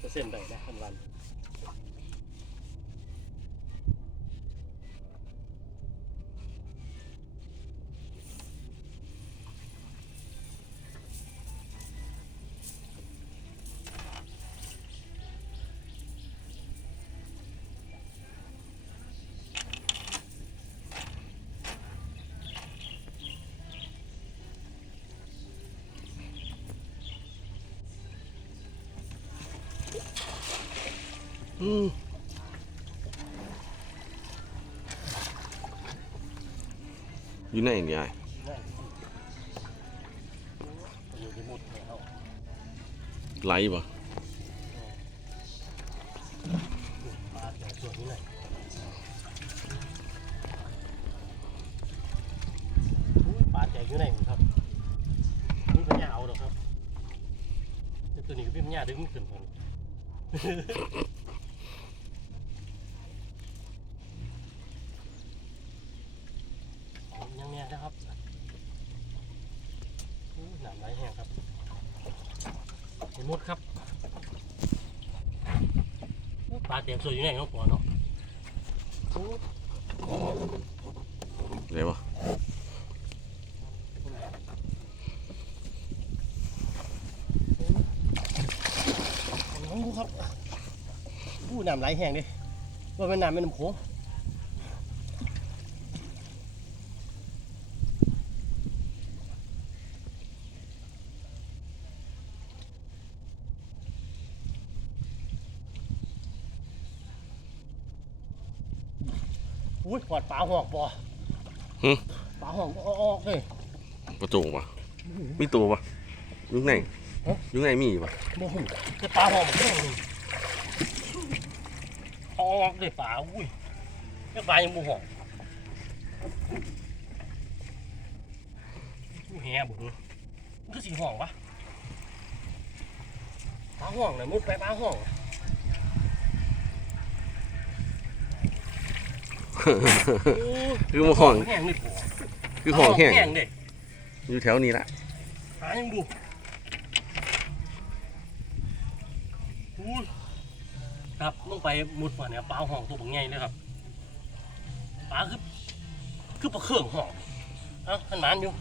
เปอร์เซ็นต์ได้นะทั้งวัน หลบ่ปลาแต่ส่วนนี้เลยอุ้ยปลาแจกอยู่ไหนครับนี่เป็นหญ้าเอาหรอกครับแต่ตัวนี้ก็เป็นหญ้าดึงมันขึ้นพอดีเอายังเนี่ยนะครับอู้หนามไหลแห้งครับเห็นห มดครับอู้ปลาแตกสวยอยู่ไหนเนาะปอเนาะอู้ไหนบ่น้องดูครับอู้น้ำไหลแห้งดิว่าเป็นน้ำเป็นน้ำโขง อุ้ยปอดปลาหอกปอปลาหอกออกๆเลย ประตูบ่มีตัวบ่อยู่ไหนฮะอยู่ไหนมีบ่โมโหจะปลาหอกมันก็เลยออกเลยปลาอุ้ยยังปลายังบูหอกอู้แห่บุญมันก็สีห่องปะปลาห่องนะมุดไปปลาห่อง คือมาห้อง แห้งนี่ปอคือห้องแห้งแห้งเด็กอยู่แถวนี้ละปลายังบูอุ้ยครับลงไปมุดป่ะเนี่ยปลาห่องตัวบังไงเลยครับปลาคือคือปลาเครื่องห่องเอ้าขันหมานอยู่